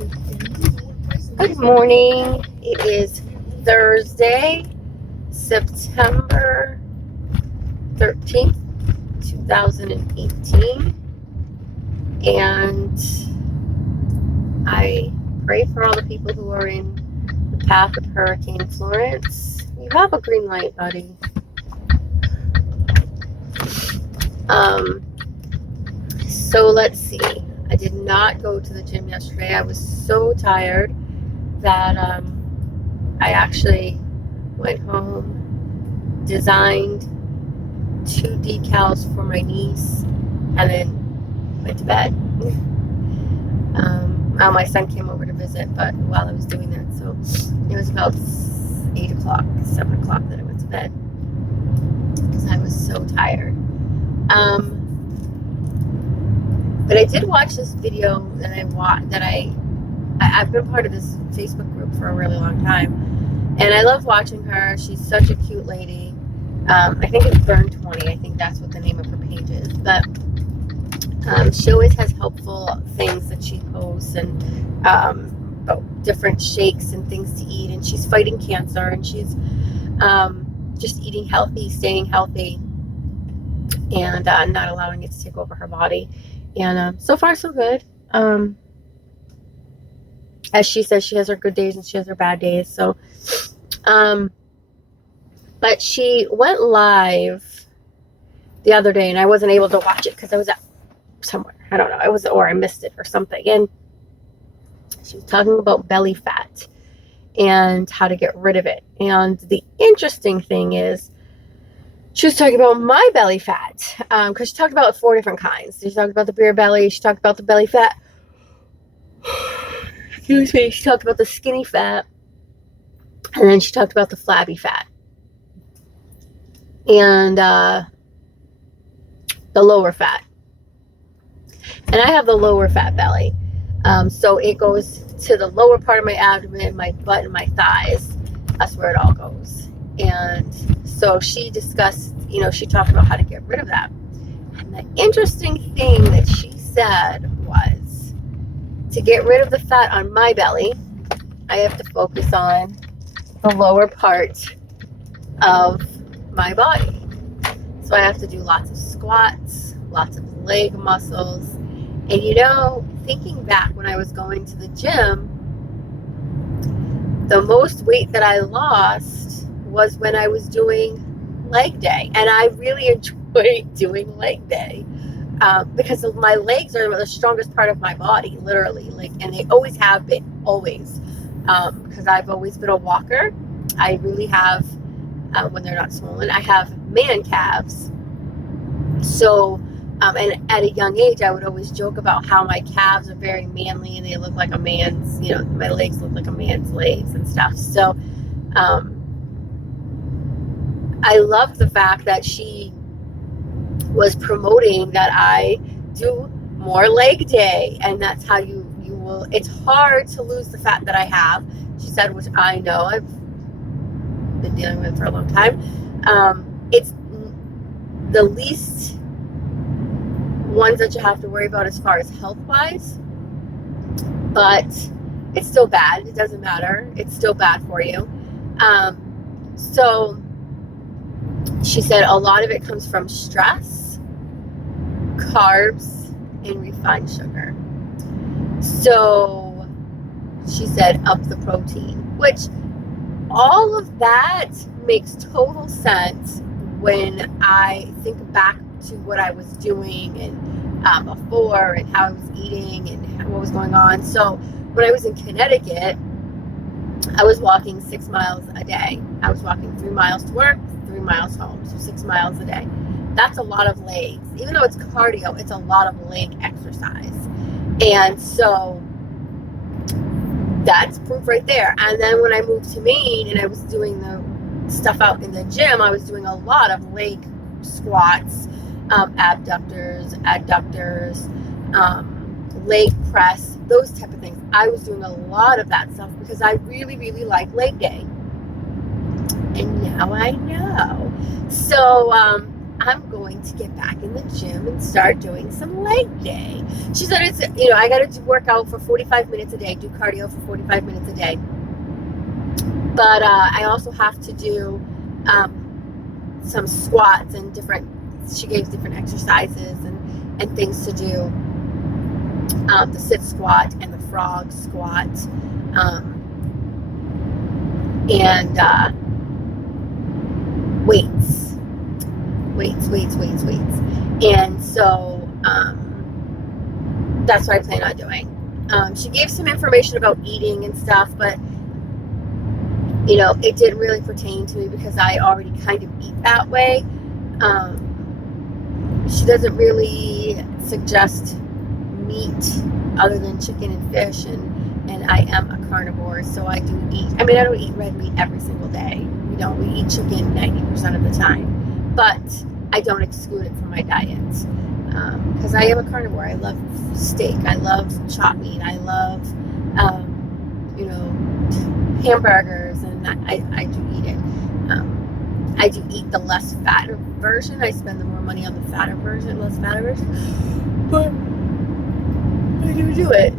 Good morning. It is Thursday, September 13th, 2018. And I pray for all the people who are in the path of Hurricane Florence. You have a green light, buddy. So let's see. I did not go to the gym yesterday. I was so tired that I actually went home, designed 2 decals for my niece, and then went to bed. My son came over to visit, but while I was doing that, so it was about 8 o'clock, 7 o'clock that I went to bed because I was so tired. But I did watch this video that I've been part of this Facebook group for a really long time, and I love watching her. She's such a cute lady. I think it's Burn20. I think that's what the name of her page is. But she always has helpful things that she posts, and about different shakes and things to eat. And she's fighting cancer, and she's just eating healthy, staying healthy, and not allowing it to take over her body. And so far, so good. As she says, she has her good days and she has her bad days. So, but she went live the other day, and I wasn't able to watch it because I was at somewhere. I don't know. Or I missed it or something. And she was talking about belly fat and how to get rid of it. And the interesting thing is, she was talking about my belly fat, because she talked about 4 different kinds. She talked about the beer belly. She talked about the belly fat. Excuse me. She talked about the skinny fat. And then she talked about the flabby fat. And the lower fat. And I have the lower fat belly. So it goes to the lower part of my abdomen, my butt, and my thighs. That's where it all goes. And so she discussed, she talked about how to get rid of that. And the interesting thing that she said was, to get rid of the fat on my belly, I have to focus on the lower part of my body. So I have to do lots of squats, lots of leg muscles. And thinking back when I was going to the gym, the most weight that I lost was when I was doing leg day. And I really enjoy doing leg day because my legs are the strongest part of my body, literally. And they always have been, always. Because I've always been a walker. I really have, when they're not swollen, I have man calves. So, and at a young age, I would always joke about how my calves are very manly and they look like a man's, my legs look like a man's legs and stuff. So, I love the fact that she was promoting that I do more leg day, and that's how you will. It's hard to lose the fat that I have, she said, which I know I've been dealing with for a long time. It's the least ones that you have to worry about as far as health-wise, but it's still bad. It doesn't matter. It's still bad for you. So she said a lot of it comes from stress, carbs, and refined sugar. So she said up the protein, which all of that makes total sense when I think back to what I was doing and before, and how I was eating and what was going on. So when I was in Connecticut, I was walking 6 miles a day. I was walking 3 miles to work, 3 miles home, so 6 miles a day. That's a lot of legs. Even though it's cardio, it's a lot of leg exercise. And so that's proof right there. And then when I moved to Maine and I was doing the stuff out in the gym, I was doing a lot of leg squats, abductors, adductors, leg press, those type of things. I was doing a lot of that stuff because I really, really like leg day. And now I know. So I'm going to get back in the gym and start doing some leg day. She said it's, I got to work out for 45 minutes a day, do cardio for 45 minutes a day. But I also have to do some squats and she gave different exercises and things to do. The sit squat and the frog squat. And weights. And so that's what I plan on doing. She gave some information about eating and stuff, but it didn't really pertain to me because I already kind of eat that way. She doesn't really suggest meat other than chicken and fish, and I am a carnivore, so I do eat. I don't eat red meat every single day. We eat chicken 90% of the time, but I don't exclude it from my diet because I am a carnivore. I love steak. I love chopped meat. I love, hamburgers, and I do eat it. I do eat the less fat version. I spend the more money on the fatter version, less fatter version, but I do it.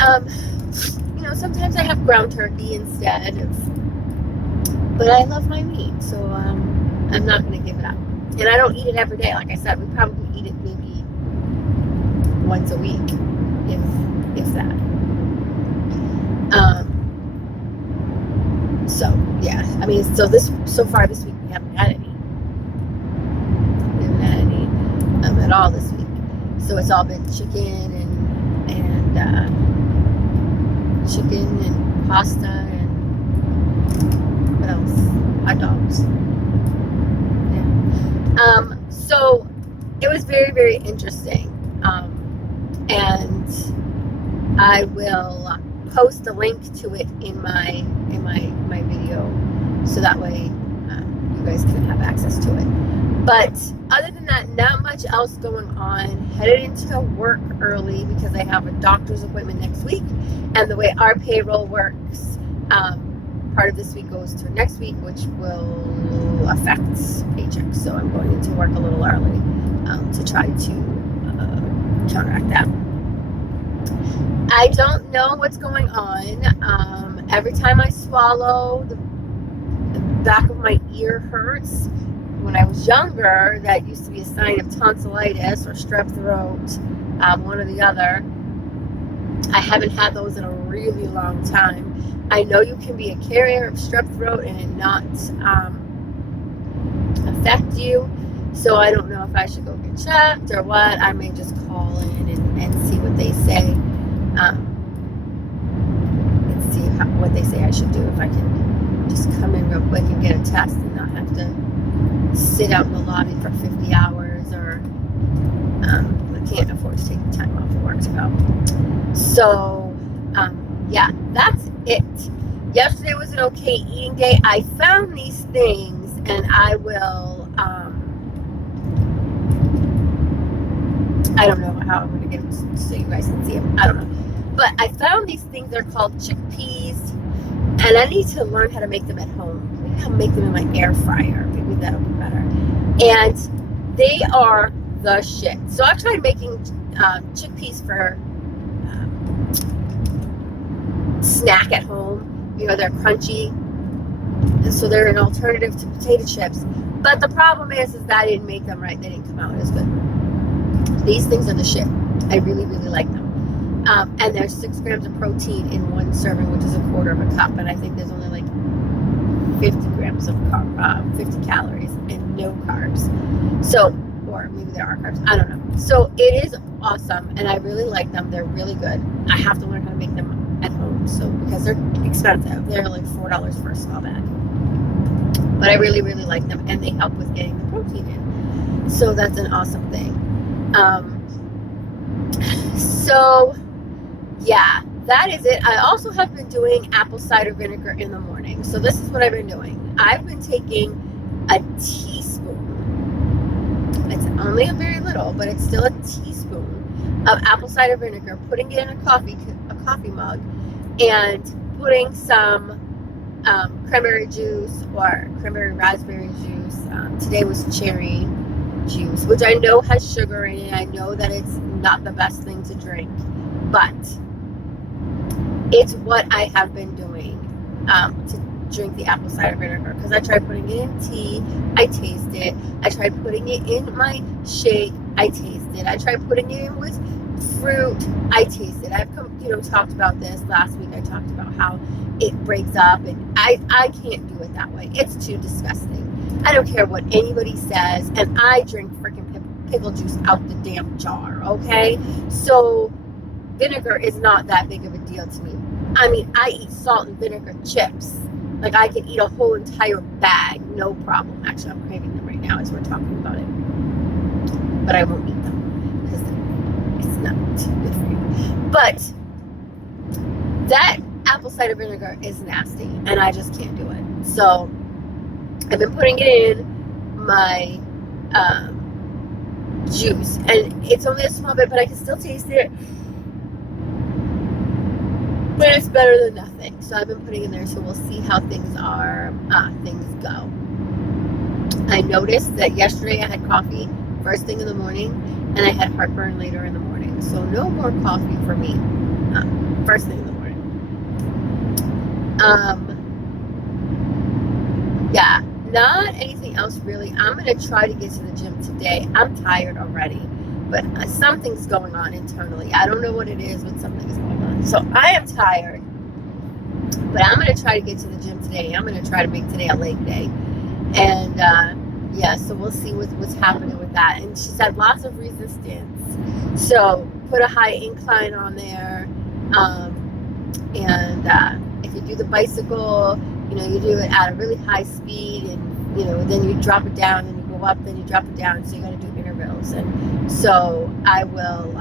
And sometimes I have ground turkey instead but I love my meat, so I'm not going to give it up. And I don't eat it every day. Like I said, we probably eat it maybe once a week, if that. So yeah, so far this week we haven't had any. We haven't had any at all this week. So it's all been chicken and pasta and what else? Hot dogs. Yeah. So it was very, very interesting. And I will post a link to it in my video, so that way you guys can have access to it. But other than that, not much else going on. Headed into work early because I have a doctor's appointment next week, and the way our payroll works, part of this week goes to next week, which will affect paychecks. So I'm going into work a little early to try to counteract that. I don't know what's going on. Every time I swallow, the back of my ear hurts. When I was younger, that used to be a sign of tonsillitis or strep throat, one or the other. I haven't had those in a really long time. I know you can be a carrier of strep throat and it not affect you. So I don't know if I should go get checked or what. I may just call in and see what they say. And see what they say I should do. If I can just come in real quick and get a test and not have to sit out in the lobby for 50 hours, or I can't afford to take the time off of work to go. So yeah, that's it. Yesterday was an okay eating day. I found these things, and I will I don't know how I'm going to get them so you guys can see them. I don't know. But I found these things. They're called chickpeas, and I need to learn how to make them at home. Maybe I'll make them in my air fryer. Maybe that'll be better. And they are the shit. So I tried making chickpeas for snack at home. They're crunchy, and so they're an alternative to potato chips. But the problem is that I didn't make them right. They didn't come out as good. These things are the shit. I really, really like them. And there's 6 grams of protein in one serving, which is a quarter of a cup. And I think there's only like 50 grams of 50 calories and no carbs. So, or maybe there are carbs. I don't know. So it is awesome, and I really like them. They're really good. I have to learn how to make them at home, so because they're expensive. They're like $4 for a small bag. But I really, really like them, and they help with getting the protein in. So that's an awesome thing. So yeah, that is it. I also have been doing apple cider vinegar in the morning. So this is what I've been doing. I've been taking a teaspoon. It's only a very little, but it's still a teaspoon of apple cider vinegar, putting it in a coffee mug, and putting some cranberry juice or cranberry raspberry juice. Today was cherry juice, which I know has sugar in it. I know that it's not the best thing to drink, but it's what I have been doing to drink the apple cider vinegar, because I tried putting it in tea, I taste it. I tried putting it in my shake, I taste it. I tried putting it in with fruit, I taste it. I've talked about this last week. I talked about how it breaks up, and I can't do it that way. It's too disgusting. I don't care what anybody says, and I drink freaking pickle juice out the damn jar, okay? So vinegar is not that big of a deal to me. I mean, I eat salt and vinegar chips. Like, I can eat a whole entire bag, no problem. Actually, I'm craving them right now as we're talking about it. But I won't eat them because it's not good for you. But that apple cider vinegar is nasty, and I just can't do it. So I've been putting it in my juice, and it's only a small bit, but I can still taste it. But it's better than nothing. So I've been putting it in there, so we'll see how things go. I noticed that yesterday I had coffee first thing in the morning, and I had heartburn later in the morning. So no more coffee for me first thing in the morning. Yeah, not anything else really. I'm going to try to get to the gym today. I'm tired already, but something's going on internally. I don't know what it is, but something's going on. So I am tired, but I'm going to try to get to the gym today. I'm going to try to make today a leg day. And yeah, so we'll see what's happening with that. And she's had lots of resistance. So put a high incline on there. And if you do the bicycle, you do it at a really high speed, and then you drop it down, then you go up, then you drop it down. So you got to do intervals. And so I will,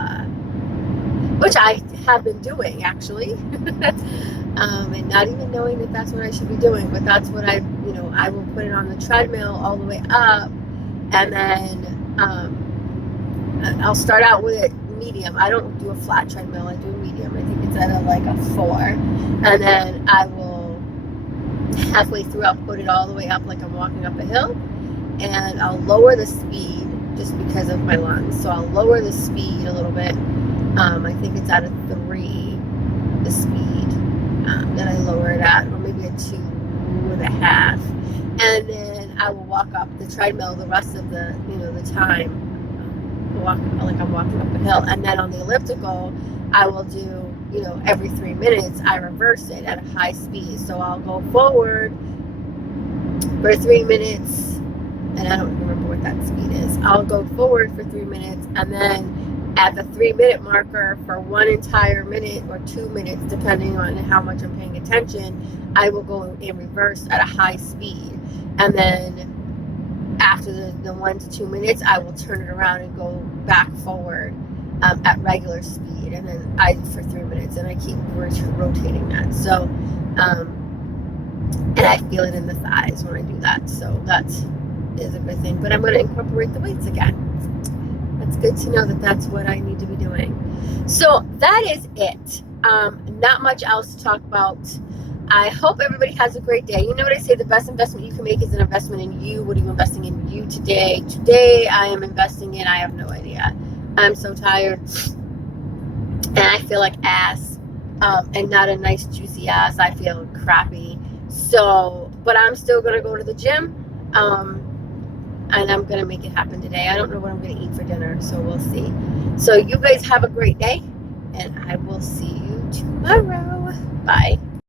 which I have been doing actually, and not even knowing that that's what I should be doing, but that's what I will put it on the treadmill all the way up, and then I'll start out with it medium. I don't do a flat treadmill, I do a medium. I think it's at a 4, and then I will halfway through I'll put it all the way up like I'm walking up a hill, and I'll lower the speed just because of my lungs. So I'll lower the speed a little bit. I think it's at a 3, the speed that I lower it at, or maybe a 2.5, and then I will walk up the treadmill the rest of the the time, walk like I'm walking up a hill. And then on the elliptical I will do every 3 minutes I reverse it at a high speed. So I'll go forward for 3 minutes, and I don't remember what that speed is. I'll go forward for 3 minutes, and then at the 3-minute marker for 1 entire minute or 2 minutes, depending on how much I'm paying attention, I will go in reverse at a high speed. And then after the 1 to 2 minutes, I will turn it around and go back forward at regular speed. And then for 3 minutes, and I keep rotating that. So, and I feel it in the thighs when I do that. So that is a good thing. But I'm going to incorporate the weights again. It's good to know that that's what I need to be doing. So that is it. Not much else to talk about. I hope everybody has a great day. You know what I say, the best investment you can make is an investment in you. What are you investing in you today? Today I am investing in, I have no idea. I'm so tired, and I feel like ass, and not a nice juicy ass. I feel crappy. So, but I'm still going to go to the gym. And I'm going to make it happen today. I don't know what I'm going to eat for dinner, so we'll see. So you guys have a great day, and I will see you tomorrow. Bye.